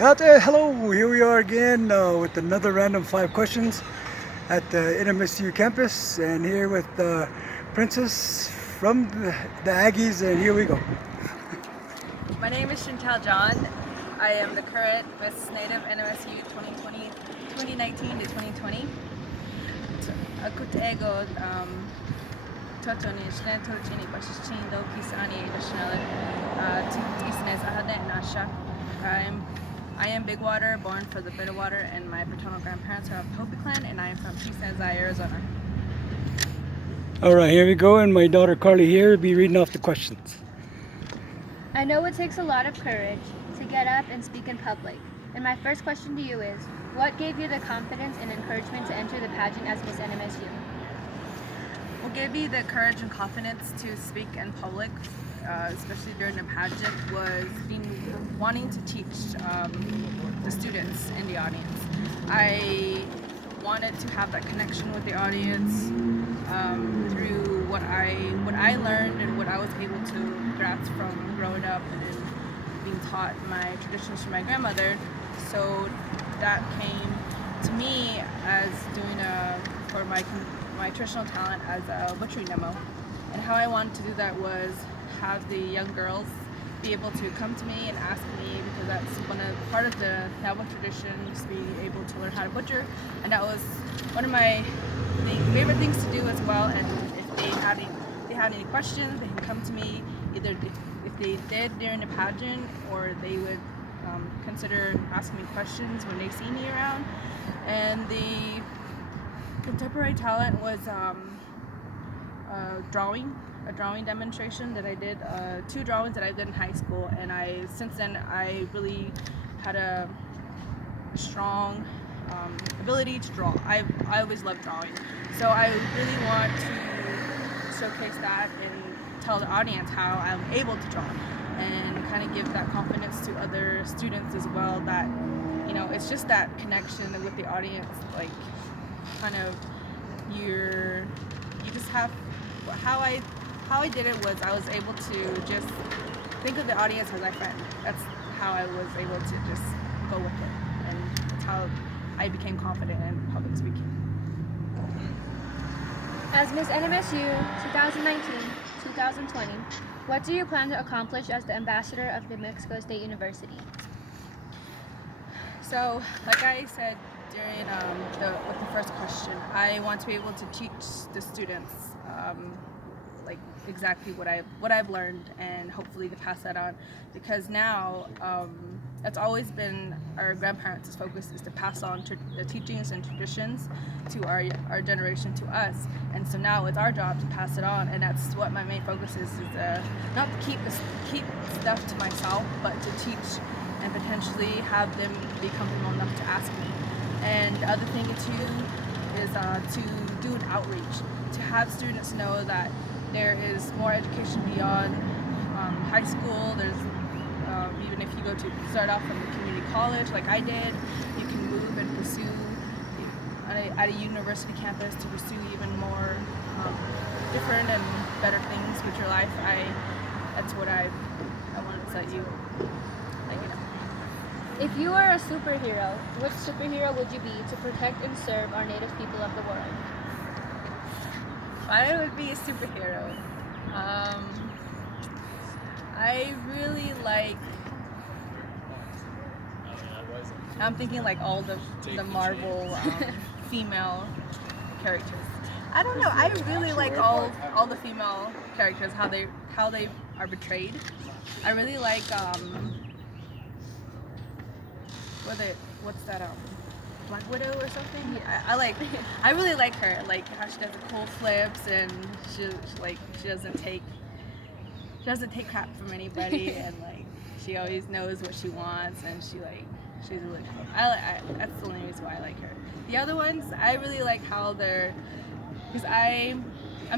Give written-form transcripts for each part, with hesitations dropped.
Out there, hello. Here we are again with another random five questions at the NMSU campus, and here with Princess from the Aggies, and here we go. My name is Chantal John. I am the current Miss Native NMSU 2019 to 2020. Akut ego totoni shne totini bashichin do kisani additional tisnes ahade nasha. I'm I am Big Water, born for the Bitterwater, and my paternal grandparents are of Hopi clan, and I am from Chisenza, Arizona. All right, here we go, and my daughter Carly here will be reading off the questions. I know it takes a lot of courage to get up and speak in public. And my first question to you is, what gave you the confidence and encouragement to enter the pageant as Miss NMSU? What gave me the courage and confidence to speak in public, especially during the pageant, was wanting to teach the students in the audience. I wanted to have that connection with the audience through what I learned and what I was able to grasp from growing up and being taught my traditions from my grandmother. So that came to me as doing for my traditional talent as a butchery demo. And how I wanted to do that was have the young girls be able to come to me and ask me, because that's part of the Navajo tradition, is to be able to learn how to butcher, and that was one of my favorite things to do as well. And if they had any questions, they can come to me, either if they did during the pageant, or they would consider asking me questions when they see me around. And the contemporary talent was a drawing demonstration that I did, two drawings that I did in high school, and since then I really had a strong ability to draw. I always loved drawing, so I really want to showcase that and tell the audience how I'm able to draw, and kind of give that confidence to other students as well, that it's just that connection with the audience, like kind of you just have how I did it was I was able to just think of the audience as my friend. That's how I was able to just go with it, and that's how I became confident in public speaking. As Miss NMSU 2019-2020, what do you plan to accomplish as the ambassador of New Mexico State University? So, like I said during with the first question, I want to be able to teach the students like exactly what I've learned, and hopefully to pass that on, because now that's always been our grandparents' focus, is to pass on the teachings and traditions to our generation, to us. And so now it's our job to pass it on, and that's what my main focus is not to keep stuff to myself, but to teach and potentially have them be comfortable enough to ask me. And the other thing too is to do an outreach, to have students know that there is more education beyond high school. There's even if you start off from the community college like I did, you can move and pursue at a university campus to pursue even more different and better things with your life. That's what I wanted to let you know. If you were a superhero, which superhero would you be to protect and serve our native people of the world? I would be a superhero. I really like. I'm thinking like all the Marvel female characters. I don't know. I really like all the female characters, how they are portrayed. I really like what's that Black Widow or something? Yeah. I really like her, like how she does the cool flips, and she doesn't take crap from anybody, and like she always knows what she wants, and she's really cool. That's the only reason why I like her. The other ones, I really like how because I'm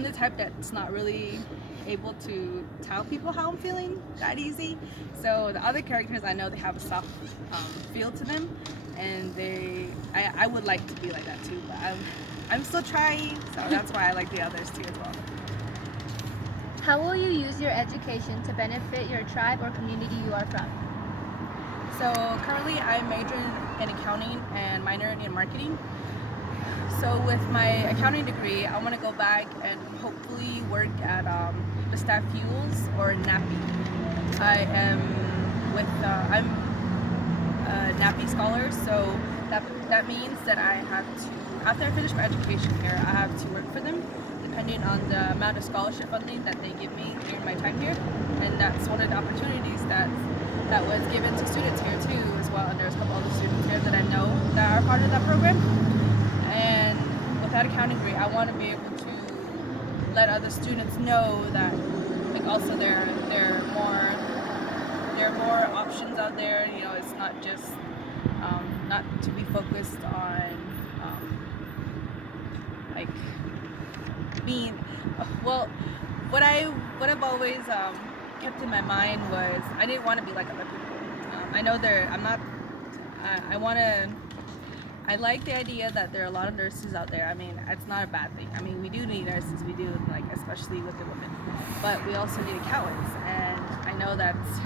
the type that's not really able to tell people how I'm feeling that easy. So the other characters, I know they have a soft feel to them, and I would like to be like that too, but I'm still trying, so that's why I like the others too as well. How will you use your education to benefit your tribe or community you are from? So currently I'm majoring in accounting and minoring in marketing. So with my accounting degree, I want to go back and hopefully work at the staff fuels or NAPI. I'm a NAPI scholar, so that means that I have to, after I finish my education here, I have to work for them, depending on the amount of scholarship funding that they give me during my time here. And that's one of the opportunities that was given to students here too as well. And there's a couple other students here that I know that are part of that program. And with that accounting degree, I want to be able to let other students know that like also there are more options out there. You know, it's not just not to be focused on like being well. What I've always kept in my mind was I didn't want to be like other people. I know I'm not. I like the idea that there are a lot of nurses out there. I mean, it's not a bad thing. I mean, we do need nurses. We do, like, especially with the women. But we also need accountants. And I know that's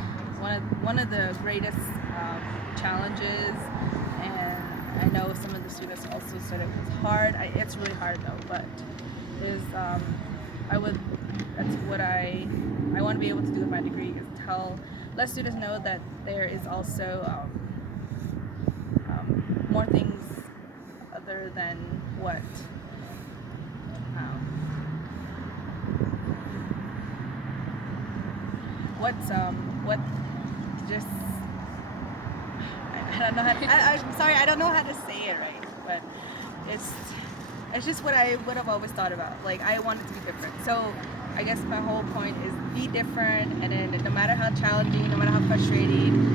one of the greatest challenges. And I know some of the students also said it was hard. It's really hard though. But that's what I want to be able to do with my degree is let students know that there is also more things other than what just I don't know how to, I'm sorry, I don't know how to say it right, but it's just what I've always thought about. Like, I want it to be different. So I guess my whole point is be different, and then no matter how challenging, no matter how frustrating,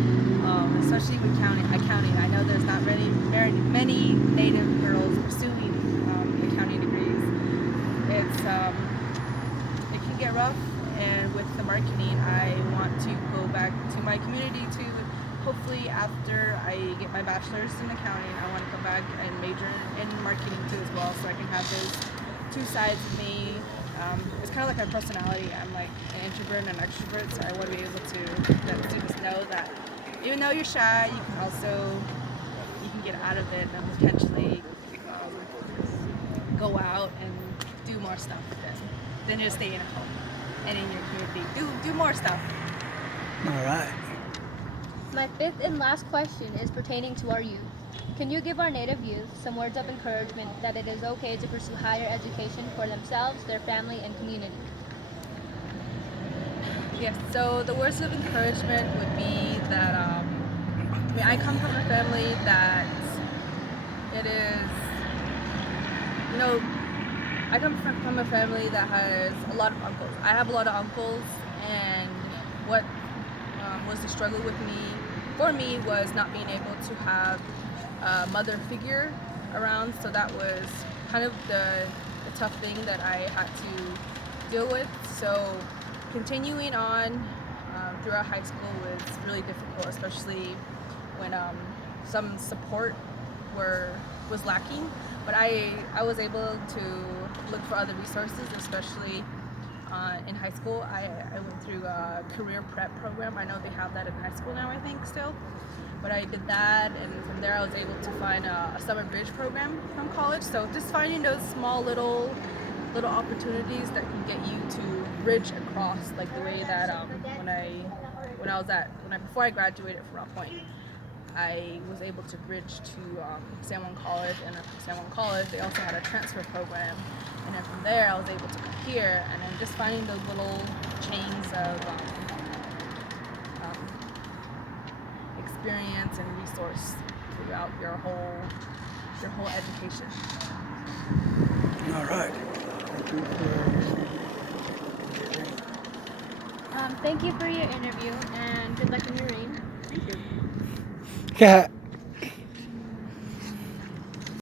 especially with accounting, I know there's not many Native girls pursuing accounting degrees. It can get rough, and with the marketing, I want to go back to my community to hopefully after I get my bachelor's in accounting, I want to come back and major in marketing too as well, so I can have those two sides of me. It's kind of like my personality. I'm like an introvert and an extrovert, so I want to be able to let students know that even though you're shy, you can get out of it and potentially go out and do more stuff than just staying at home and in your community. Do more stuff. All right. My fifth and last question is pertaining to our youth. Can you give our Native youth some words of encouragement that it is okay to pursue higher education for themselves, their family, and community? Yes, so the words of encouragement would be that, I come from a family that it is, I come from a family that has a lot of uncles. I have a lot of uncles, and what was the struggle for me was not being able to have a mother figure around, so that was kind of the tough thing that I had to deal with. So continuing on throughout high school was really difficult, especially when some support was lacking. But I was able to look for other resources, especially in high school. I went through a career prep program. I know they have that in high school now, I think, still. But I did that, and from there I was able to find a summer bridge program from college. So just finding those small little opportunities that can get you to bridge across, like the way that before I graduated from Rock Point, I was able to bridge to San Juan College, and at San Juan College they also had a transfer program, and then from there I was able to come here, and then just finding those little chains of experience and resource throughout your whole education. All right. Thank you for your interview, and good luck in your reign. Yeah.